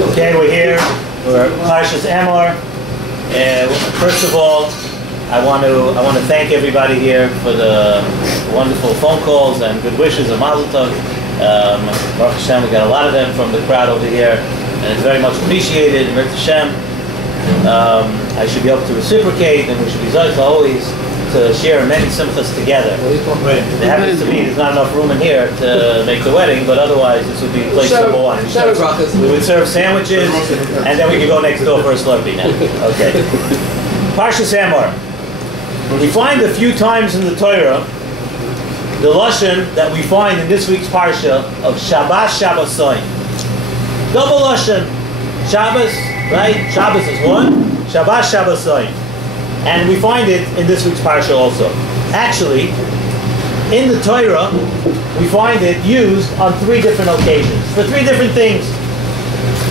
Okay, we're here. We're Parshas Emor. First of all, I want to thank everybody here for the wonderful phone calls and good wishes of Mazel Tov. Baruch Hashem, we got a lot of them from the crowd over here, and it's very much appreciated. Baruch Hashem, I should be able to reciprocate, and we should be zeich always to share many simchas together. It happens to be there's not enough room in here to make the wedding, but otherwise this would be place number one. We would serve sandwiches, and then we could go next door for a Slurpee now. Okay. Parshas Emor. We find a few times in the Torah the lashon that we find in this week's parsha of Shabbos Shabbosoin. Double lashon. Shabbos, right? Shabbos is one. Shabbos Shabbosoin. And we find it in this week's parsha also. Actually, in the Torah, we find it used on three different occasions for three different things.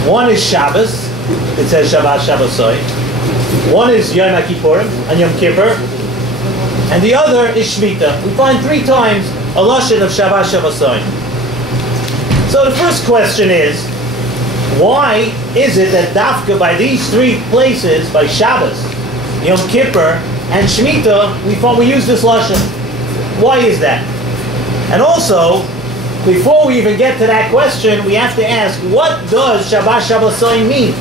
One is Shabbos. It says Shabbos Shabbosoin. One is Yom Kippurim and Yom Kippur. And the other is Shemitah. We find three times a lashon of Shabbos Shabbosoin. So the first question is, why is it that dafka by these three places, by Shabbos, Yom Kippur, and Shemitah, we use this lashon? Why is that? And also, before we even get to that question, we have to ask, what does Shabbos Shabbosoin mean?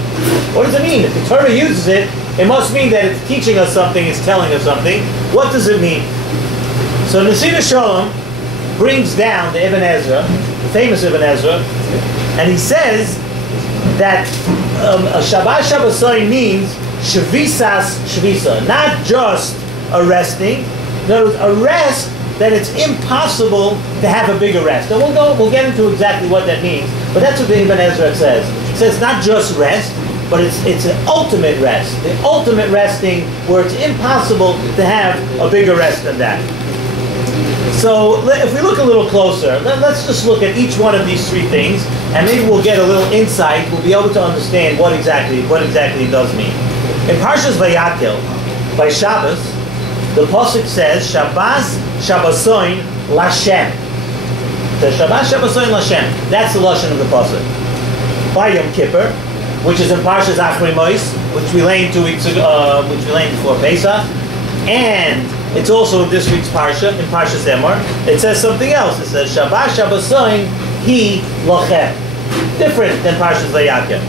What does it mean? If the Torah uses it, it must mean that it's teaching us something, it's telling us something. What does it mean? So Nesina Shalom brings down the Ibn Ezra, the famous Ibn Ezra, and he says that Shabbos Shabbosoin means Shvisas Shvisa, not just a resting. In other words, a rest that it's impossible to have a bigger rest. And we'll get into exactly what that means, but that's what the Ibn Ezra says. It says not just rest, but it's an ultimate rest. The ultimate resting where it's impossible to have a bigger rest than that. So if we look a little closer, let's just look at each one of these three things, and maybe we'll get a little insight. We'll be able to understand what exactly it does mean. In Parshas Vayakil, by Shabbos, the pasuk says Shabbos Shabbosoin Lashem. The Shabbos Shabbosoin Lashem. That's the lashon of the pasuk. By Yom Kippur, which is in Parshas Achrei Mos, which we learned 2 weeks ago, which we learned before Pesach, and it's also in this week's parsha, in Parshas Emor. It says something else. It says Shabbos Shabbosoin Hi Lachem, different than Parshas Vayakil.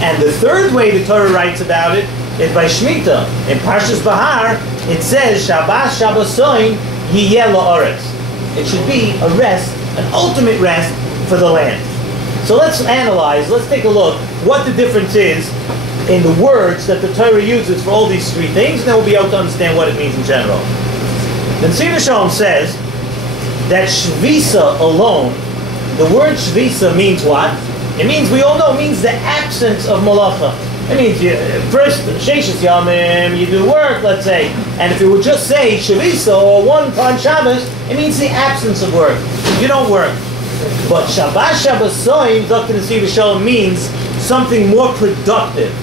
And the third way the Torah writes about it is by Shemitah. In Parshas Bahar, it says Shabbos Shabbosoin Yiyeh La'aretz. It should be a rest, an ultimate rest for the land. So let's analyze, let's take a look what the difference is in the words that the Torah uses for all these three things, and then we'll be able to understand what it means in general. The Nesina Shalom says that Shvisa alone, the word Shvisa means what? It means, we all know, it means the absence of malacha. It means first, Sheishas Yamim, you do work, let's say, and if you would just say Shavisa or one on Shabbos, it means the absence of work. You don't work. But Shabbos Shabbosoin, Dr. Nesina Shalom, means something more productive.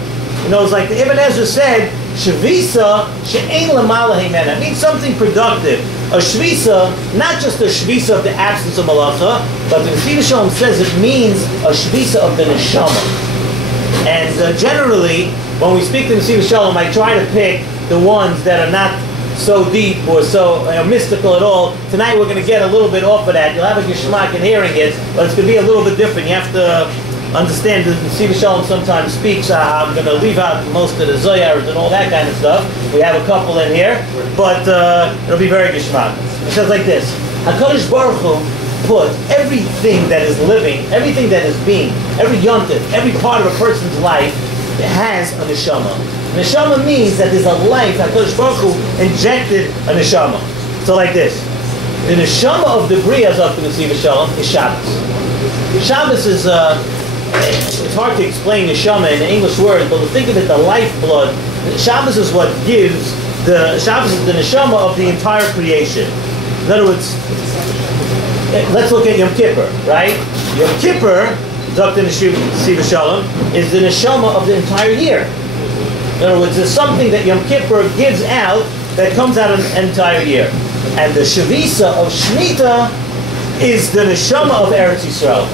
You know, it's like the Ibn Ezra said, Shavisa she'ein lamala himena. It means something productive. A shvisa, not just a shvisa of the absence of malacha, but the Nesina Shalom says it means a shvisa of the neshama. And generally, when we speak to Nesina Shalom, I try to pick the ones that are not so deep or so mystical at all. Tonight we're going to get a little bit off of that. You'll have a geschmack in hearing it, but it's going to be a little bit different. You have to understand that Nesina Shalom sometimes speaks. I'm going to leave out most of the Zoyars and all that kind of stuff. We have a couple in here, but it'll be very geschmack. It says like this: HaKadosh Baruch Hu put everything that is living, everything that is being, every yontif, every part of a person's life, it has a neshama. Neshama means that there's a life. HaKadosh Baruch Hu injected a neshama. So like this: the neshama of the Briyas of the Nesina Shalom is Shabbos. Shabbos is it's hard to explain neshama in the English word, but think of it, the lifeblood. Shabbos is what gives the Shabbos is the neshama of the entire creation. In other words, let's look at Yom Kippur, right? Yom Kippur, Dr. Nesina Shalom, is the neshama of the entire year. In other words, there's something that Yom Kippur gives out that comes out of an entire year. And the Shavisa of Shemitah is the neshama of Eretz Yisrael.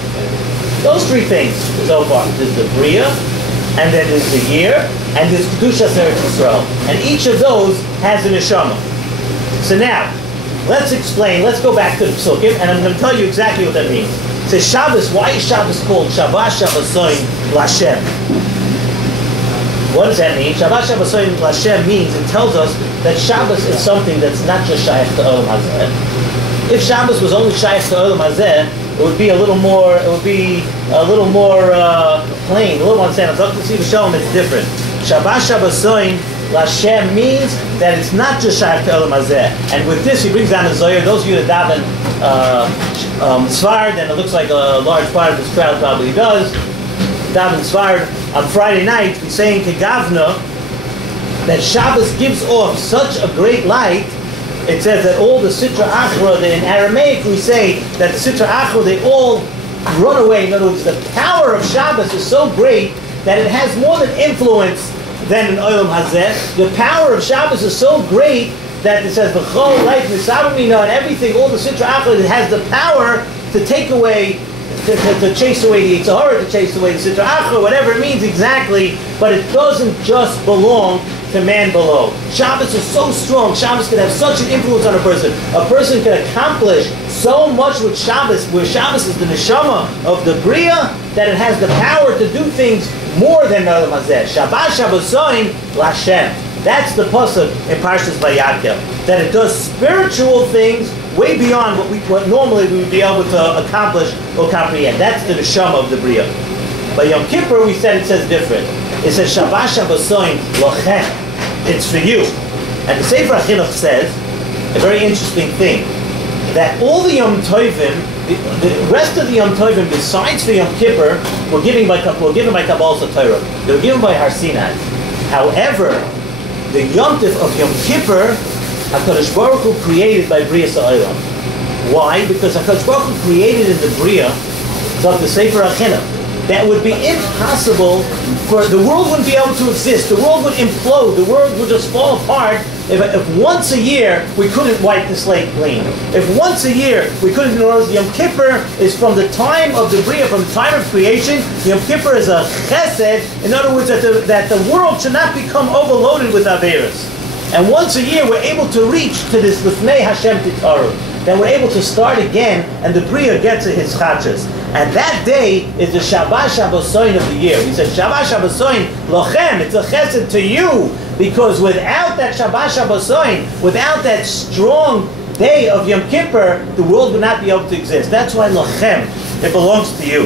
Those three things so far. There's the Bria, and then there's the year, and there's Kedushas Eretz Yisrael. And each of those has a neshama. So now, let's explain, let's go back to the Psukim, and I'm going to tell you exactly what that means. It says Shabbos, why is Shabbos called Shabbat Shabbosoin Lashem? What does that mean? Shabbat Shabbosoin Lashem means, it tells us that Shabbos is something that's not just shaykh to Olam Hazeh. If Shabbos was only shaykh to Olam Hazeh, it would be a little more, plain, a little more understandable. So to see the Shalom, it's different. Shabbat Shabbosoin Lashem means that it's not just shaykh to Olam Hazeh. And with this, he brings down the Zohar. Those of you that daven Svard, and it looks like a large part of this crowd probably does, daven Svard on Friday night, we're saying to Gavna that Shabbos gives off such a great light. It says that all the Sitra Achra, in Aramaic we say that the Sitra Achra, they all run away. In other words, the power of Shabbos is so great that it has more than influence than in Olam Hazeh. The power of Shabbos is so great that it says, V'chol light Nisabamina, and everything, all the Sitra Achra, it has the power to take away, to chase away the Yetzer Hara, to chase away the Sitra Achra, whatever it means exactly, but it doesn't just belong to man below. Shabbos is so strong. Shabbos can have such an influence on a person. A person can accomplish so much with Shabbos, where Shabbos is the neshama of the Bria, that it has the power to do things more than Olam Hazeh. Shabbat Shabbosoin Lashem. That's the pasuk in Parshas Vayakel. That it does spiritual things way beyond what normally we would be able to accomplish or comprehend. That's the neshama of the Bria. By Yom Kippur, we said it says different. It says Shabbat Shabbosoin Lochem. It's for you. And the Sefer HaChinuch says a very interesting thing, that all the Yom Tovim, the rest of the Yom Tovim, besides for Yom Kippur, were given by Kabbalah Torah. They were given by Har Sinai. However, the Yom Tov of Yom Kippur, HaKadosh Baruch Hu created by Bria Sa'olam. Why? Because HaKadosh Baruch Hu created in the Bria of the Sefer HaChinuch. That would be impossible for the world wouldn't be able to exist. The world would implode. The world would just fall apart if once a year we couldn't wipe the slate clean. If once a year we couldn't know Yom Kippur is from the time of the Bria, from the time of creation. Yom Kippur is a chesed. In other words, that the world should not become overloaded with averos. And once a year we're able to reach to this Lifnei Hashem Titaru. Then we're able to start again, and the Bria gets to his chachas. And that day is the Shabbat Shabbosoin of the year. We said Shabbat Shabbosoin Lochem. It's a chesed to you, because without that Shabbat Shabbosoin, without that strong day of Yom Kippur, the world would not be able to exist. That's why Lochem, it belongs to you.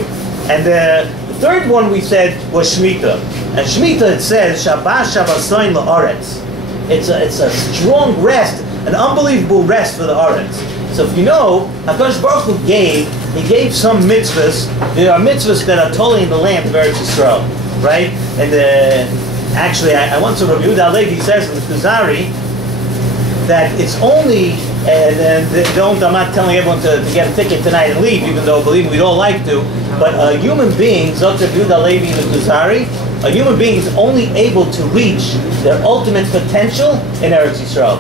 And the third one we said was Shemitah. And Shemitah, it says Shabbat Shabbosoin La'aretz. It's a strong rest, an unbelievable rest for the Aretz. So if you know, HaKadosh Baruch Hu gave some mitzvahs. There are mitzvahs that are totally in the land of Eretz Yisrael, right? And actually, I once heard Rabbi Yehuda Halevi says in the Kuzari that it's only, I'm not telling everyone to get a ticket tonight and leave, even though, believe me, we'd all like to, but a human being, Zot Rabbi Yehuda Halevi in the Kuzari, a human being is only able to reach their ultimate potential in Eretz Yisrael.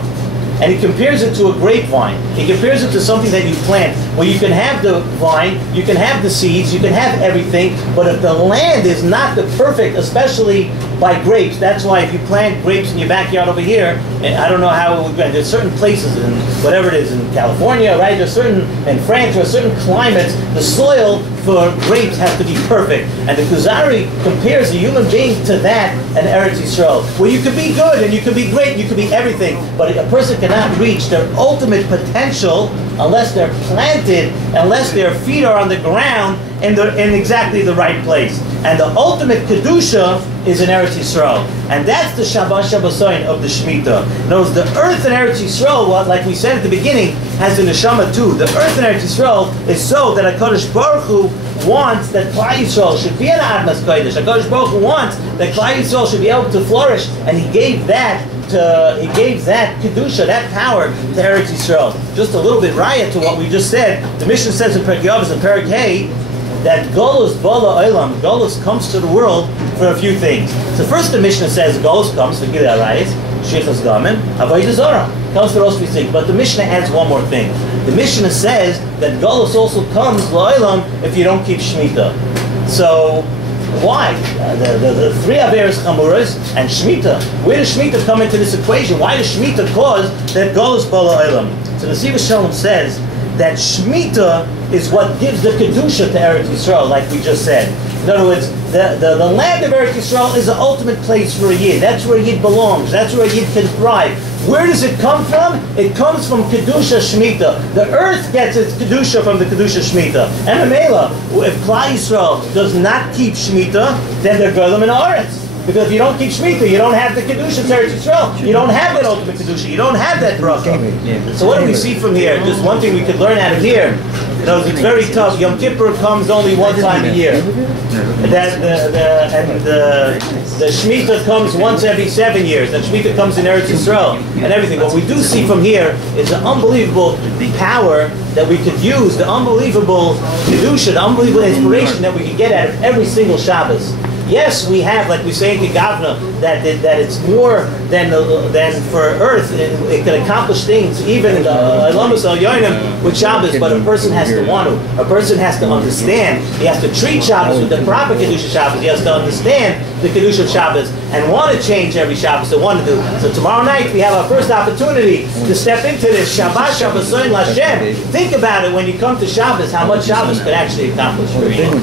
And he compares it to a grapevine. He compares it to something that you plant, where you can have the vine, you can have the seeds, you can have everything, but if the land is not the perfect, especially by grapes, that's why if you plant grapes in your backyard over here, and I don't know how it would go, there's certain places, in whatever it is, in California, right, there's certain, in France, there's certain climates, the soil for grapes has to be perfect. And the Kuzari compares a human being to that and Eretz Yisrael, where you could be good and you could be great and you could be everything, but a person cannot reach their ultimate potential unless they're planted, unless their feet are on the ground in exactly the right place. And the ultimate Kedusha is in Eretz Yisrael. And that's the Shabbat Shabbosoin of the Shemitah. Knows the earth in Eretz Yisrael, like we said at the beginning, has the neshama too. The earth in Eretz Yisrael is so that HaKadosh Baruch Hu wants that Klal Yisrael should be an Admas Kodesh. HaKadosh Baruch Hu wants that Klal Yisrael should be able to flourish, and He gave that Kedusha, that power to Eretz Yisrael. Just a little bit raya to what we just said. The Mishnah says in Perek Yavos and Perek Hey that Golus Bala Olam, Golus comes to the world for a few things. So first the Mishnah says Golus comes to Gilei Arayis, Sheikhas Gamen, Avodah Zarah, comes to those three things. But the Mishnah adds one more thing. The Mishnah says that Golus also comes La'olam if you don't keep Shemitah. So why? The three Averos Chamuras and Shemitah. Where does Shemitah come into this equation? Why does Shemitah cause that Golus Bala Olam? So the Siva Shalom says that Shemitah is what gives the Kedusha to Eretz Yisrael, like we just said. In other words, the land of Eretz Yisrael is the ultimate place for a Yid. That's where a Yid belongs. That's where a Yid can thrive. Where does it come from? It comes from Kedusha Shemitah. The earth gets its Kedusha from the Kedusha Shemitah. And Mamela, if Klal Yisrael does not keep Shemitah, then they're Golem in Haaretz. Because if you don't keep Shemitah, you don't have the Kedusha of Eretz Yisrael. You don't have that ultimate Kedusha. You don't have that bracha. So what do we see from here? Just one thing we could learn out of here. You know, it's very tough. Yom Kippur comes only one time a year. The Shemitah comes once every 7 years. And Shemitah comes in Eretz Yisrael and everything. What we do see from here is the unbelievable power that we could use, the unbelievable Kedusha, the unbelievable inspiration that we could get out of every single Shabbos. Yes, we have, like we say in Gavna, that it's more than for Earth. It can accomplish things, even with Shabbos. But a person has to want to. A person has to understand. He has to treat Shabbos with the proper Kedusha Shabbos. He has to understand the Kedusha of Shabbos and want to change every Shabbos to want to do. So tomorrow night we have our first opportunity to step into this Shabbat Shabbosoin Lashem. Think about it when you come to Shabbos, how much Shabbos could actually accomplish for you.